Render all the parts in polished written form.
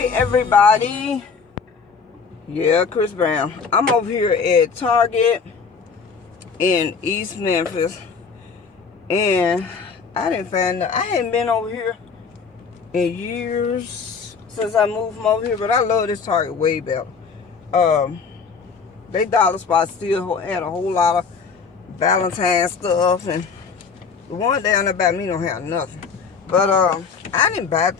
Hey everybody, yeah, Chris Brown. I'm over here at Target in East Memphis, and I hadn't been over here in years since I moved from over here, but I love this Target way better. They dollar spot still had a whole lot of Valentine's stuff, and the one down there by me don't have nothing. But I didn't buy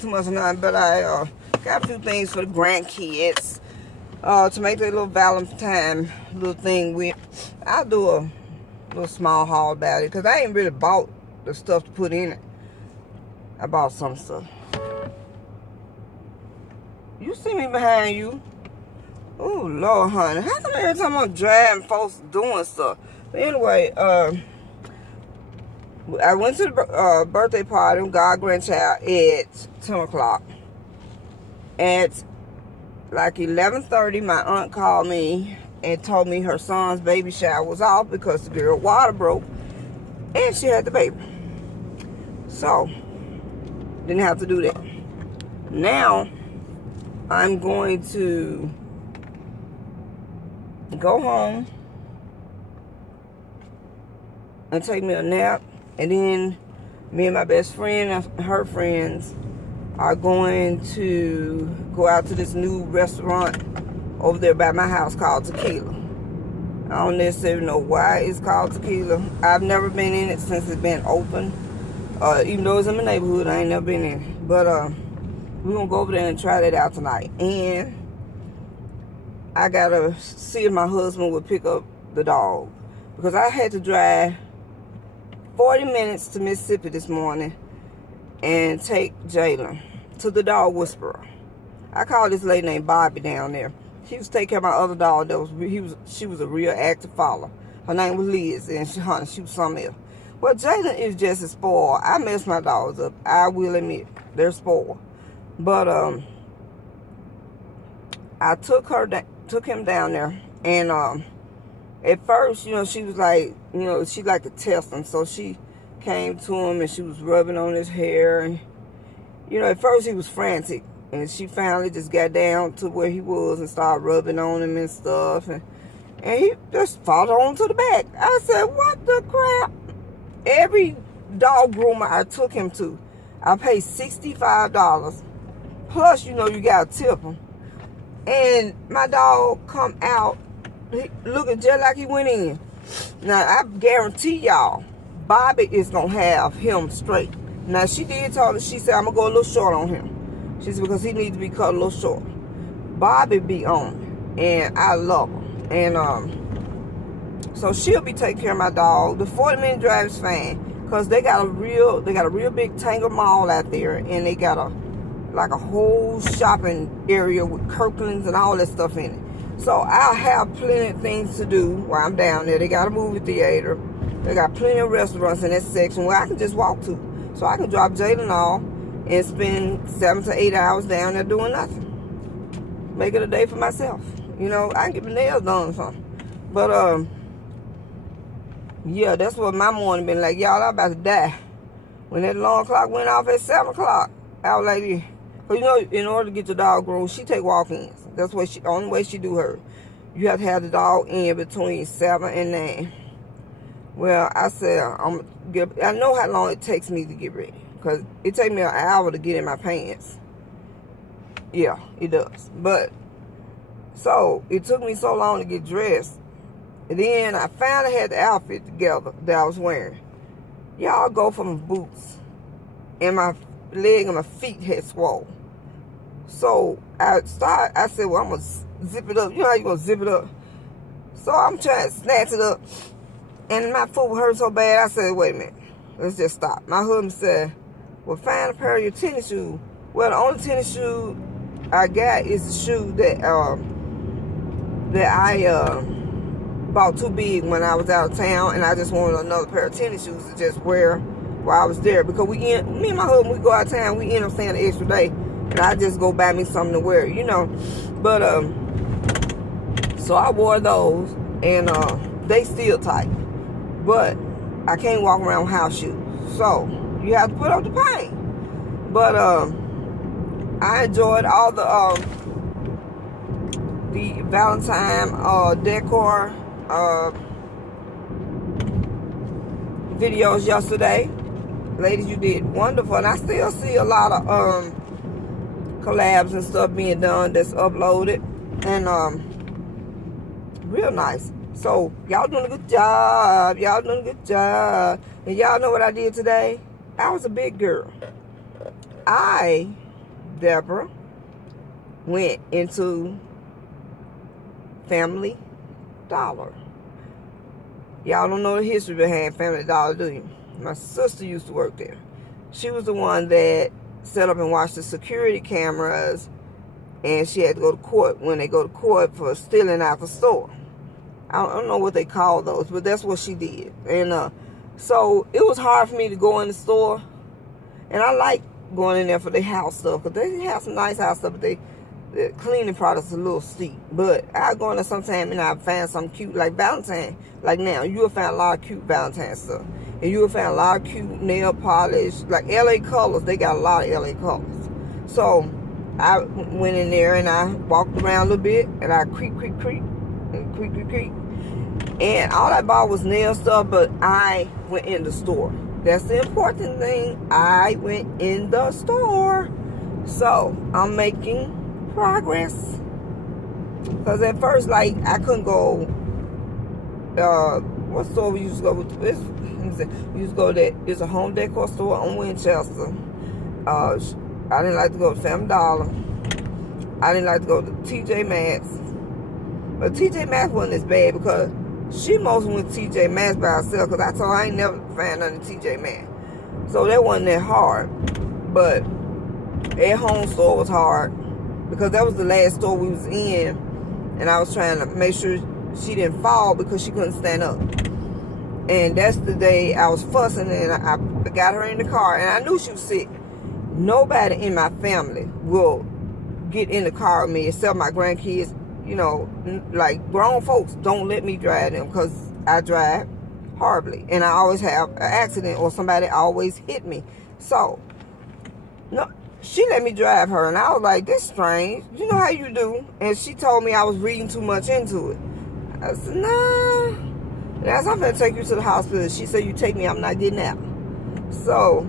too much of nothing, but I got a few things for the grandkids to make their little Valentine little thing with. I'll do a little small haul about it because I ain't really bought the stuff to put in it. I bought some stuff. You see me behind you? Oh Lord, honey, how come every time I'm driving, folks doing stuff? But anyway, I went to the birthday party with God Grandchild at 10 o'clock. At like 11:30, my aunt called me and told me her son's baby shower was off because the girl water broke and she had the baby. So, didn't have to do that. Now, I'm going to go home and take me a nap. And then me and my best friend and her friends are going to go out to this new restaurant over there by my house called Tequila. I don't necessarily know why it's called Tequila. I've never been in it since it's been open. Even though it's in my neighborhood, I ain't never been in it. But we're going to go over there and try that out tonight. And I got to see if my husband would pick up the dog. Because I had to drive 40 minutes to Mississippi this morning and take Jalen to the dog whisperer. I called this lady named Bobby down there. She was taking care of my other dog. She was a real active follower. Her name was Liz, and she was something else. Well, Jalen is just as spoiled. I mess my dogs up. I will admit they're spoiled. But I took him down there, and at first, she was like, she liked to test him. So she came to him and she was rubbing on his hair. And, at first he was frantic. And she finally just got down to where he was and started rubbing on him and stuff. And he just followed on to the back. I said, what the crap? Every dog groomer I took him to, I paid $65. Plus, you got to tip him. And my dog come out looking just like he went in. Now, I guarantee y'all, Bobby is going to have him straight. Now, she did tell her, she said, I'm going to go a little short on him. She said, because he needs to be cut a little short. Bobby be on, and I love her. And so she'll be taking care of my dog. The 40-minute drive is fine, because they got a real big Tanger Mall out there, and they got a whole shopping area with Kirkland's and all that stuff in it. So I'll have plenty of things to do while I'm down there. They got a movie theater. They got plenty of restaurants in that section where I can just walk to. So I can drop Jalen off and spend 7 to 8 hours down there doing nothing. Make it a day for myself. I can get my nails done or something. But, yeah, that's what my morning been like. Y'all, I'm about to die. When that alarm clock went off at 7 o'clock, I was like, because, in order to get the dog groomed, she take walk-ins. That's what the only way she do her. You have to have the dog in between 7 and 9. Well, I said, I know how long it takes me to get ready. Because it takes me an hour to get in my pants. Yeah, it does. But, so, it took me so long to get dressed. And then I finally had the outfit together that I was wearing. Y'all go for my boots. And my leg and my feet had swollen. So I said, well, I'm going to zip it up. You know how you going to zip it up? So I'm trying to snatch it up. And my foot hurt so bad, I said, wait a minute. Let's just stop. My husband said, well, find a pair of your tennis shoes. Well, the only tennis shoe I got is the shoe that I bought too big when I was out of town. And I just wanted another pair of tennis shoes to just wear while I was there. Because me and my husband, we go out of town, we end up staying an extra day. And I just go buy me something to wear, But, so I wore those, and they still tight. But I can't walk around with house shoes. So, you have to put up the pain. But, I enjoyed all the Valentine decor videos yesterday. Ladies, you did wonderful, and I still see a lot of collabs and stuff being done that's uploaded, and real nice. So y'all doing a good job. Y'all doing a good job. And y'all know what I did today? I was a big girl. Deborah, went into Family Dollar. Y'all don't know the history behind Family Dollar, do you? My sister used to work there. She was the one that set up and watched the security cameras, and she had to go to court when they go to court for stealing out the store. I don't know what they call those, but that's what she did. And so it was hard for me to go in the store, and I like going in there for their house stuff, because they have some nice house stuff, but the cleaning products are a little steep. But I go in there sometime and I find something cute, like Valentine. Like now, you will find a lot of cute Valentine stuff. And you will find a lot of cute nail polish, like LA Colors. They got a lot of LA Colors. So I went in there and I walked around a little bit, and I creep, and creep. And all I bought was nail stuff, but I went in the store. That's the important thing. I went in the store. So I'm making progress. Because at first, like, I couldn't go, what store we used to go with? We used to go there. It's a home decor store on Winchester. I didn't like to go to Family Dollar. I didn't like to go to TJ Maxx. But TJ Maxx wasn't as bad, because she mostly went to TJ Maxx by herself, because I told her I ain't never found nothing in TJ Maxx. So that wasn't that hard. But at home store was hard, because that was the last store we was in, and I was trying to make sure she didn't fall because she couldn't stand up. And that's the day I was fussing, and I got her in the car, and I knew she was sick. Nobody in my family will get in the car with me except my grandkids. You know, like grown folks don't let me drive them, because I drive horribly, and I always have an accident, or somebody always hit me. So no, she let me drive her, and I was like, that's strange. You know how you do. And she told me I was reading too much into it. I said, nah. And I said, I'm going to take you to the hospital. She said, you take me, I'm not getting out. So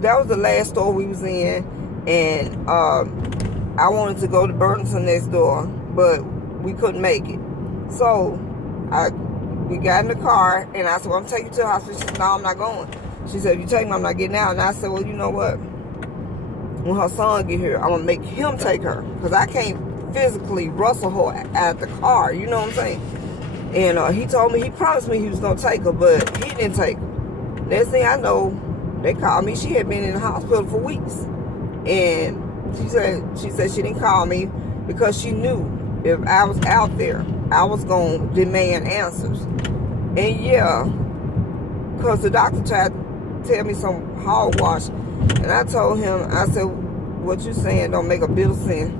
that was the last store we was in, and I wanted to go to Burlington next door, but we couldn't make it. So we got in the car, and I said, well, I'm taking you to the hospital. She said, no, I'm not going. She said, if you take me, I'm not getting out. And I said, well, you know what? When her son get here, I'm going to make him take her, because I can't physically rustle her out the car. You know what I'm saying? And he told me, he promised me he was going to take her, but he didn't take her. Next thing I know, they called me. She had been in the hospital for weeks. And she said she didn't call me because she knew if I was out there, I was going to demand answers. And yeah, because the doctor tried to tell me some hogwash. And I told him, I said, what you saying don't make a bit of sense.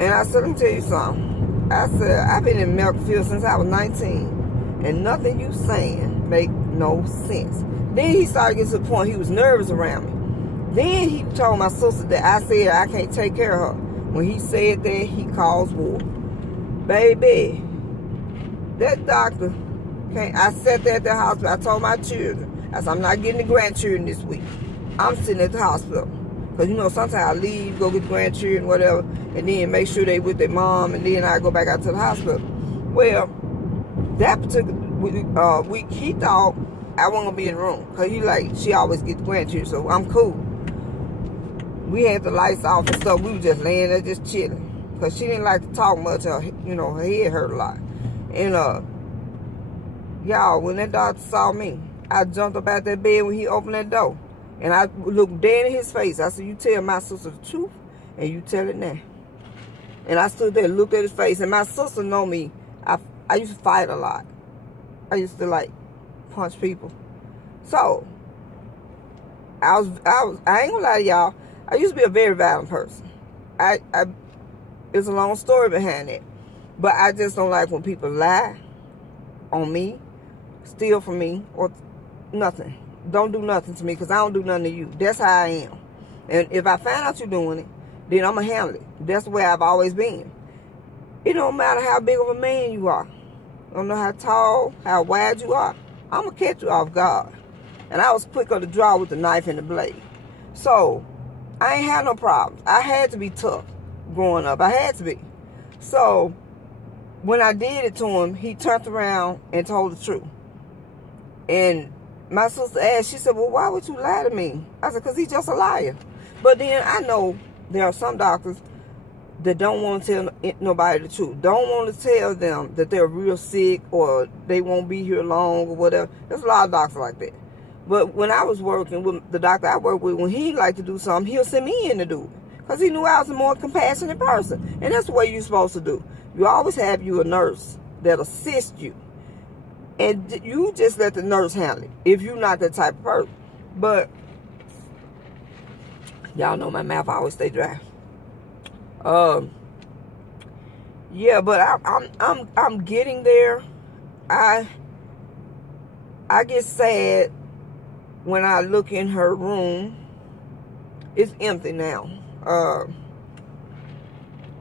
And I said, let me tell you something. I said, I've been in medical field since I was 19. And nothing you saying make no sense. Then he started getting to the point he was nervous around me. Then he told my sister that I said I can't take care of her. When he said that, he caused war. Baby, that doctor can't. I sat there at the hospital. I told my children, I said, I'm not getting the grandchildren this week. I'm sitting at the hospital. Because, you know, sometimes I leave, go get the grandchildren, whatever, and then make sure they with their mom, and then I go back out to the hospital. Well, that particular week, he thought I wasn't going to be in the room. Because he like, she always get the grandchildren, so I'm cool. We had the lights off and stuff. We were just laying there just chilling. Because she didn't like to talk much. Her head hurt a lot. And, y'all, when that doctor saw me, I jumped up out that bed when he opened that door. And I looked dead in his face. I said, you tell my sister the truth, and you tell it now. And I stood there and looked at his face. And my sister know me. I used to fight a lot. I used to, like, punch people. So, I ain't gonna lie to y'all. I used to be a very violent person. There's a long story behind it. But I just don't like when people lie on me, steal from me, or nothing. Don't do nothing to me, because I don't do nothing to you. That's how I am. And if I find out you're doing it, then I'm going to handle it. That's the way I've always been. It don't matter how big of a man you are. I don't know how tall, how wide you are. I'm going to catch you off guard. And I was quicker to draw with the knife and the blade. So, I ain't had no problems. I had to be tough growing up. I had to be. So, when I did it to him, he turned around and told the truth. And my sister asked, she said, well, why would you lie to me? I said, because he's just a liar. But then I know there are some doctors that don't want to tell nobody the truth. Don't want to tell them that they're real sick or they won't be here long or whatever. There's a lot of doctors like that. But when I was working with the doctor I work with, when he liked to do something, he'll send me in to do it. Because he knew I was a more compassionate person. And that's what you're supposed to do. You always have you a nurse that assists you. And you just let the nurse handle it if you're not that type of person. But y'all know my mouth always stay dry. Yeah, but I'm getting there. I get sad when I look in her room. It's empty now.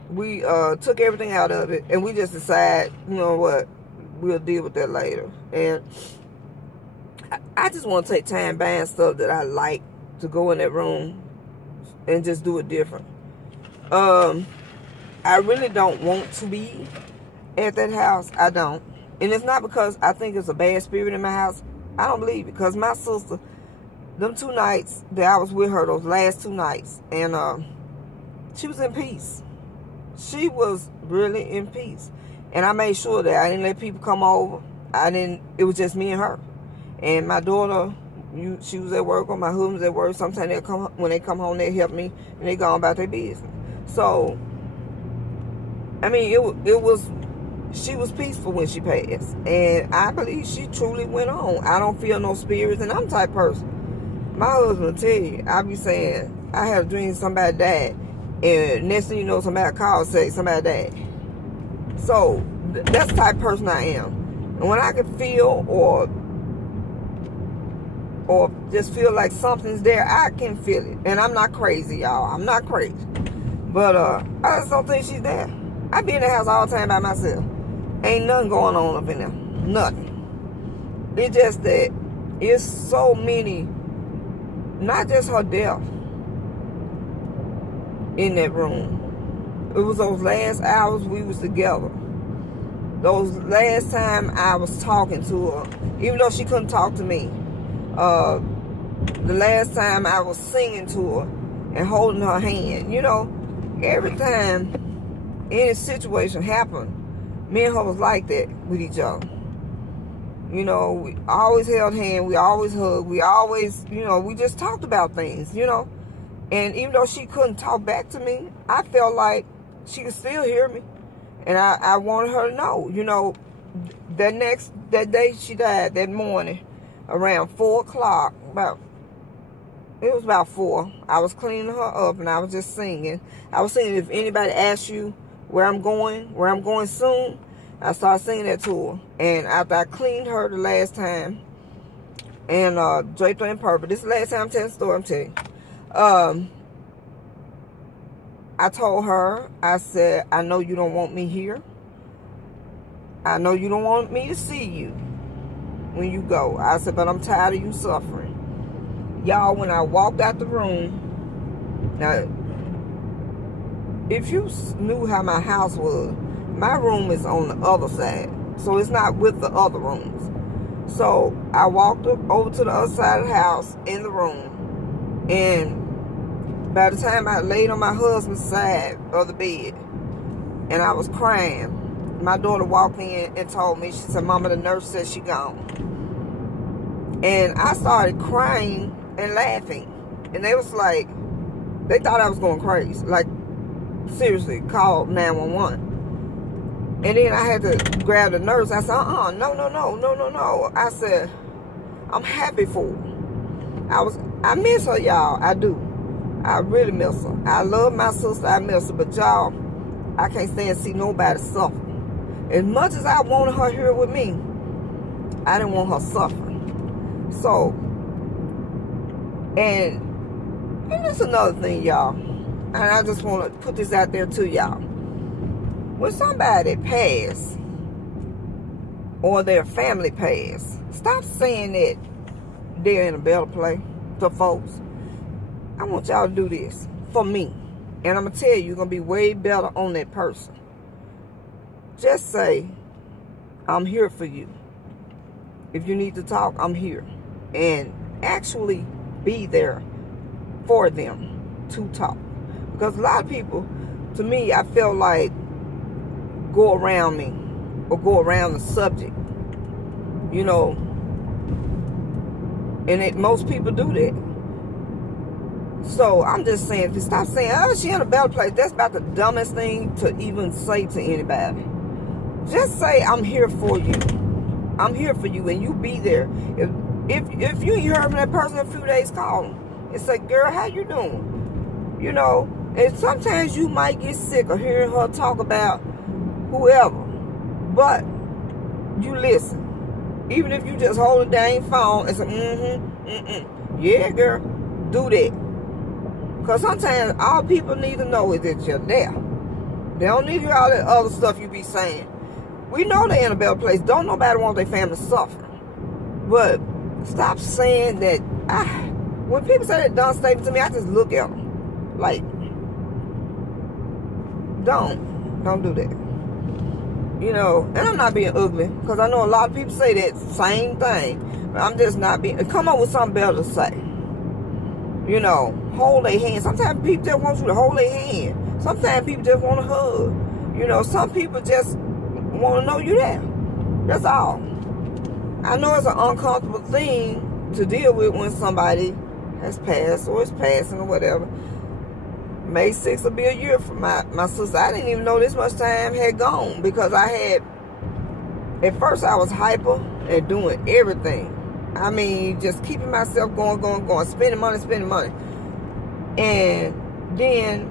We took everything out of it, and we just decided, you know what, we'll deal with that later. And I just want to take time buying stuff that I like to go in that room and just do it different. I really don't want to be at that house. I don't. And it's not because I think it's a bad spirit in my house. I don't believe it. Because my sister, them 2 nights that I was with her, those last 2 nights, and she was in peace. She was really in peace. And I made sure that I didn't let people come over. It was just me and her. And my daughter, she was at work, or my husband was at work. Sometimes when they come home, they help me, and they go on about their business. So, I mean, she was peaceful when she passed. And I believe she truly went on. I don't feel no spirits, and I'm the type of person. My husband will tell you, I be saying, I have a dream somebody died. And next thing you know, somebody called and say somebody died. So, that's the type of person I am. And when I can feel or just feel like something's there, I can feel it. And I'm not crazy, y'all. I'm not crazy. But I just don't think she's there. I be in the house all the time by myself. Ain't nothing going on up in there. Nothing. It's just that it's so many, not just her death in that room. It was those last hours we was together. Those last time I was talking to her, even though she couldn't talk to me. The last time I was singing to her and holding her hand. You know, every time any situation happened, me and her was like that with each other. You know, we always held hands, we always hugged, we always, you know, we just talked about things, you know. And even though she couldn't talk back to me, I felt like she could still hear me. And I wanted her to know, you know, that day she died, that morning, around 4 o'clock, it was about 4. I was cleaning her up and I was just singing. I was singing, if anybody asks you where I'm going soon, I started singing that to her. And after I cleaned her the last time, and draped her in purple, this is the last time I'm telling the story, I'm telling you. I told her, I said, I know you don't want me here. I know you don't want me to see you when you go. I said, but I'm tired of you suffering. Y'all, when I walked out the room, now, if you knew how my house was, my room is on the other side. So it's not with the other rooms. So I walked over to the other side of the house in the room. And by the time I laid on my husband's side of the bed and I was crying, my daughter walked in and told me, she said, Mama, the nurse said she gone. And I started crying and laughing. And they was like, they thought I was going crazy. Like, seriously, called 911. And then I had to grab the nurse. I said, no. I said, I'm happy for her. I miss her, y'all. I do. I really miss her. I love my sister. I miss her. But y'all, I can't stand to see nobody suffer. As much as I wanted her here with me, I didn't want her suffering. So, and And that's another thing, y'all. And I just want to put this out there to y'all. When somebody pass or their family pass, stop saying that they're in a better place to folks. I want y'all to do this for me. And I'm going to tell you, you're going to be way better on that person. Just say, I'm here for you. If you need to talk, I'm here. And actually be there for them to talk. Because a lot of people, to me, I feel like go around me or go around the subject. You know, and most people do that. So I'm just saying, stop saying, oh, she in a better place. That's about the dumbest thing to even say to anybody. Just say, I'm here for you. I'm here for you, and you be there. If you ain't heard from that person in a few days, call them and say, girl, how you doing? You know, and sometimes you might get sick of hearing her talk about whoever, but you listen. Even if you just hold the dang phone and say, yeah, girl, do that. Because sometimes all people need to know is that you're there. They don't need to hear all that other stuff you be saying. We know they're in a better place. Don't nobody want their family to suffer. But stop saying that. When people say that dumb statement to me, I just look at them. Like, don't do that. You know, and I'm not being ugly. Because I know a lot of people say that same thing. But I'm just not being. Come up with something better to say. You know, hold their hand. Sometimes people just want you to hold their hand. Sometimes people just want to hug. You know, some people just want to know you there. That's all. I know it's an uncomfortable thing to deal with when somebody has passed or is passing or whatever. May 6th will be a year for my sister. I didn't even know this much time had gone because at first I was hyper and doing everything. I mean, just keeping myself going, spending money. And then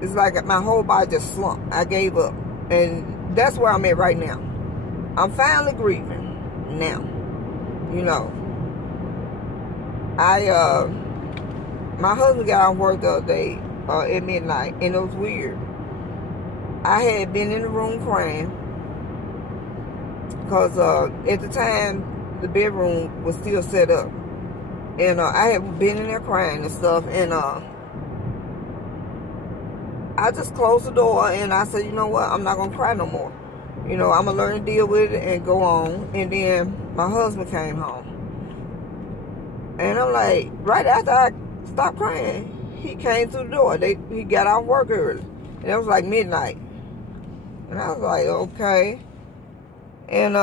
it's like my whole body just slumped. I gave up. And that's where I'm at right now. I'm finally grieving now. You know, my husband got off work the other day at midnight, and it was weird. I had been in the room crying because at the time the bedroom was still set up, and I had been in there crying and stuff, and I just closed the door and I said, you know what, I'm not gonna cry no more. You know, I'm gonna learn to deal with it and go on. And then my husband came home, and I'm like, right after I stopped crying, he came through the door. He got off work early, and it was like midnight. And I was like, okay. And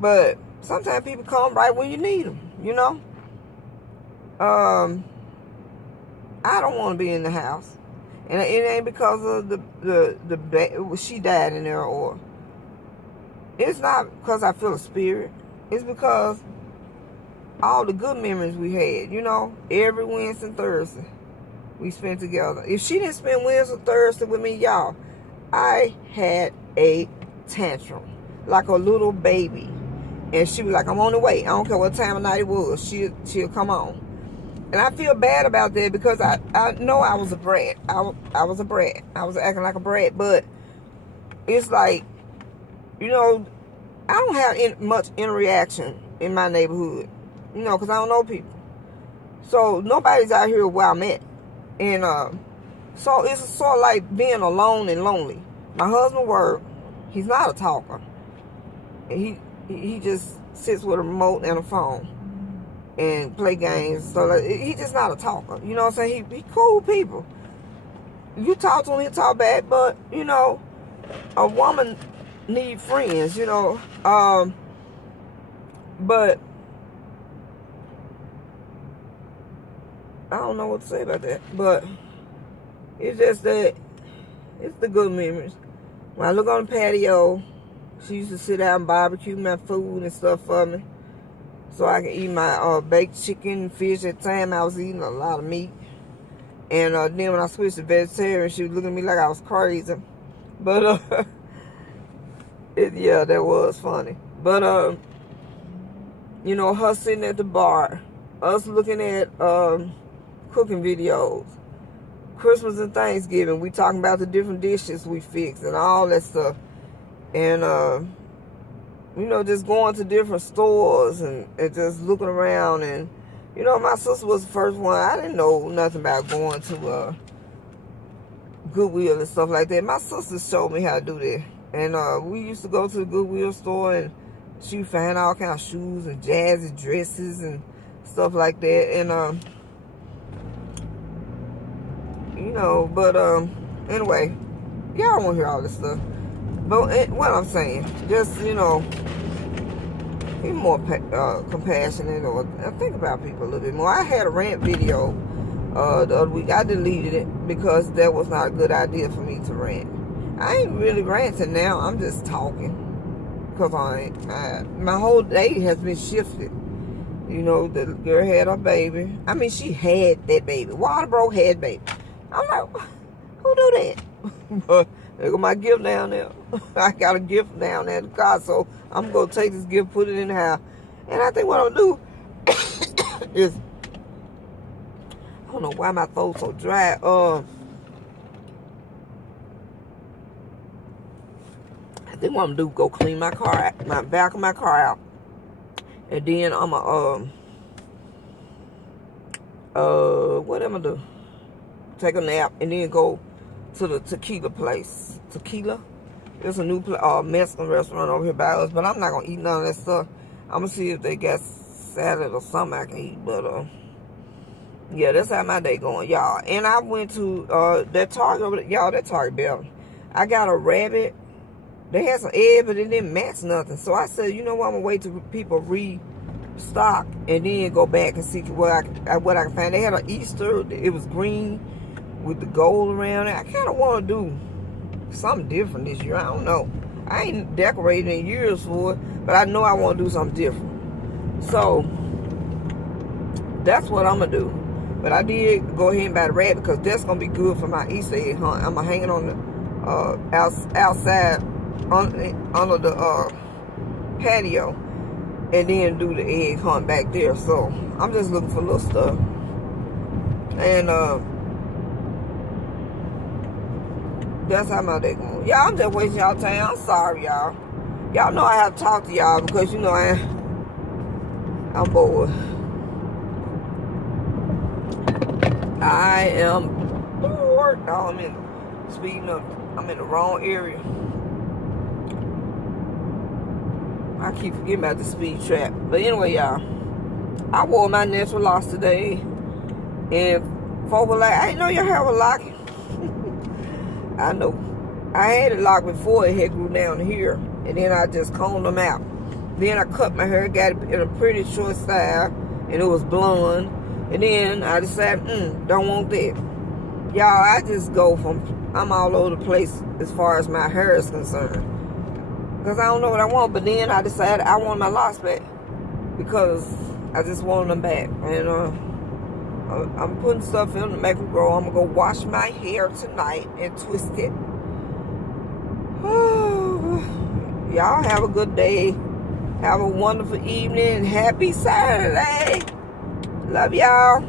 but sometimes people come right when you need them, you know. I don't want to be in the house, and it ain't because of the she died in there, or it's not because I feel a spirit. It's because all the good memories we had, you know, every Wednesday and Thursday we spent together. If she didn't spend Wednesday or Thursday with me, y'all, I had a tantrum like a little baby. And she was like, I'm on the way. I don't care what time of night it was. She'll come on. And I feel bad about that because I know I was a brat. I was a brat. I was acting like a brat. But it's like, you know, I don't have much interaction in my neighborhood. You know, because I don't know people. So nobody's out here where I'm at. And so it's sort of like being alone and lonely. My husband works. He's not a talker. And he just sits with a remote and a phone and play games. So like, he's just not a talker. You know what I'm saying? He cool people. You talk to him, he'll talk back. But, you know, a woman need friends, you know. But I don't know what to say about that. But it's just that it's the good memories. When I look on the patio, she used to sit out and barbecue my food and stuff for me, so I can eat my baked chicken, fish. At the time, I was eating a lot of meat. And then when I switched to vegetarian, she was looking at me like I was crazy. But, yeah, that was funny. But, you know, her sitting at the bar us looking at cooking videos. Christmas and Thanksgiving, we talking about the different dishes we fix and all that stuff. And, you know, just going to different stores and just looking around. And, you know, my sister was the first one. I didn't know nothing about going to Goodwill and stuff like that. My sister showed me how to do that. And we used to go to the Goodwill store and she found all kind of shoes and jazzy dresses and stuff like that. And, you know, but anyway, y'all won't hear all this stuff. But what I'm saying, just, you know, be more compassionate or think about people a little bit more. I had a rant video the other week. I deleted it because that was not a good idea for me to rant. I ain't really ranting now. I'm just talking. Because my whole day has been shifted. You know, the girl had her baby. I mean, she had that baby. Waterbro had baby. I'm like, who do that? But there go my gift down there. I got a gift down there in the car, so I'm going to take this gift, put it in the house. And I think what I'm going to do is, I don't know why my throat's so dry. I think what I'm going to do, go clean my car, my back of my car out. And then I'm going to, what am I going to do? Take a nap and then go to the tequila place. Tequila? There's a new Mexican restaurant over here by us, but I'm not going to eat none of that stuff. I'm going to see if they got salad or something I can eat. But, yeah, that's how my day going, y'all. And I went to that Target over there. Y'all, that Target better. I got a rabbit. They had some eggs, but it didn't match nothing. So I said, you know what, I'm going to wait till people restock and then go back and see what I can find. They had an Easter. It was green with the gold around it. I kind of want to do something different this year. I don't know. I ain't decorated in years for it, but I know I want to do something different. So that's what I'm going to do. But I did go ahead and buy the rabbit because that's going to be good for my Easter egg hunt. I'm going to hang it on the outside under the patio and then do the egg hunt back there. So I'm just looking for little stuff. And that's how my day going. Y'all, I'm just wasting y'all time. I'm sorry, y'all. Y'all know I have to talk to y'all because, you know, I'm bored. I am bored. Oh, I'm in the wrong area. I keep forgetting about the speed trap. But anyway, y'all, I wore my natural locks today. And folk were like, I didn't know your hair was locking. I know. I had it locked before it had grew down here. And then I just combed them out. Then I cut my hair, got it in a pretty short style. And it was blonde. And then I decided, don't want that. Y'all, I just go I'm all over the place as far as my hair is concerned. Because I don't know what I want. But then I decided I want my locks back. Because I just want them back. And I'm putting stuff in to make them grow. I'm going to go wash my hair tonight and twist it. Y'all have a good day. Have a wonderful evening. Happy Saturday. Love y'all.